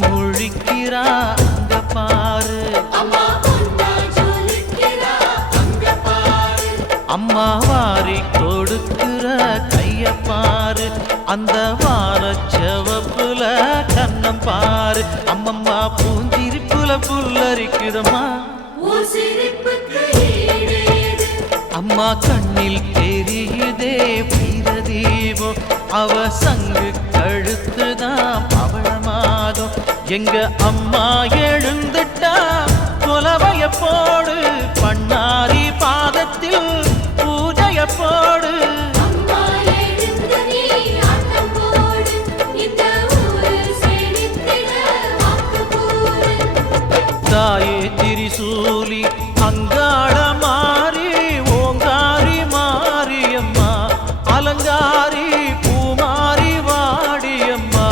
முழிக்கிறா அங்க பாரு, அம்மா வாரி கொடுக்கிற கைய பாரு, அந்த வானச்சவப்புல கண்ணம் பாரு, அம்மம்மா பூஞ்சிரிப்புல புல்லரிக்குதம்மா, அம்மா கண்ணில் தெரியுதே வீரதீபம், அவ சங்கு கழுத்துதான் பவளமாதம், எங்க அம்மா எழுந்துட்டா கொலவைய போடு, பண்ணாரி பாதத்தில் பூஜைய போடு. தாயே திரிசூலி அங்காள மாறி ஓங்காரி மாரியம்மா, அலங்காரி பூமாரி வாடியம்மா.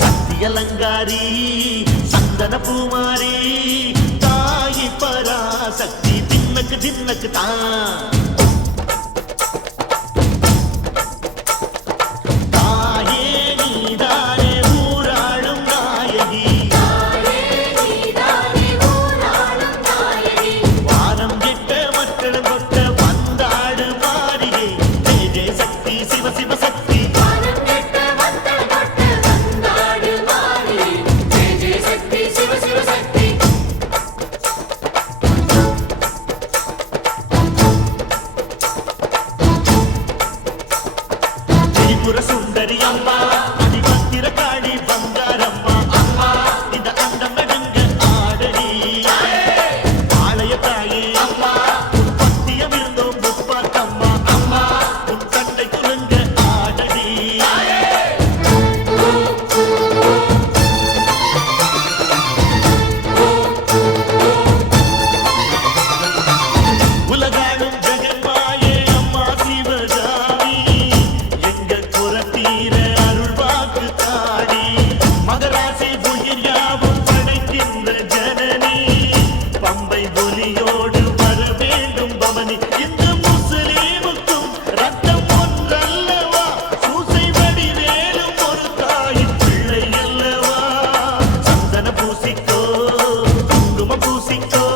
சக்தியலங்காரி சந்தன பூமாரி தாயி பராசக்தி தின்னக்கு தின்னக்கு தான். சுந்தரி அம்மா அதிபத்திர காடி பங்காரம்மா, அம்மா இந்த அண்டமடங்க ஆடடி ஆலய தாயே, அம்மா உன் பத்தியம் இருந்தோம் முப்பாத்தம்மா, அம்மா உன் கட்டை குலுங்க ஆடடி. உலகாடும் ஜெகன்மாயே அம்மா சிவகாமி, மகராசி உயிர் யாவும் படைக்கின்ற ஜனனி, பம்பை ஒலியோடு வர வேண்டும் பவனி, இந்த முஸ்லீமுக்கும் ரத்தம் ஒன்றல்லவா, சூசை வடிவேலும் ஒரு தாயின் பிள்ளை அல்லவா. சந்தன பூசிக்கோ குங்குமம் பூசிக்கோ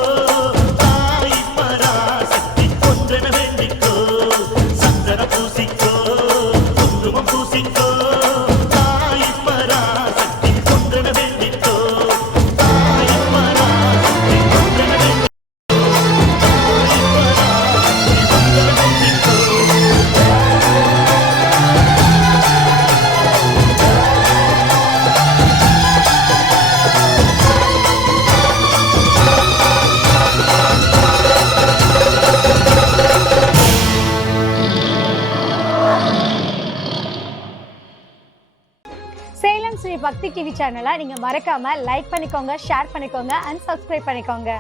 தாய் பராசக்தி ஒன்றென வேண்டிக்கோ, சந்தன பூசிக்கோ குங்குமம் பூசிக்கோ சேலம் ஸ்ரீ பக்தி டிவி சேனலை நீங்க மறக்காம லைக் பண்ணிக்கோங்க, ஷேர் பண்ணிக்கோங்க அண்ட் சப்ஸ்கிரைப் பண்ணிக்கோங்க.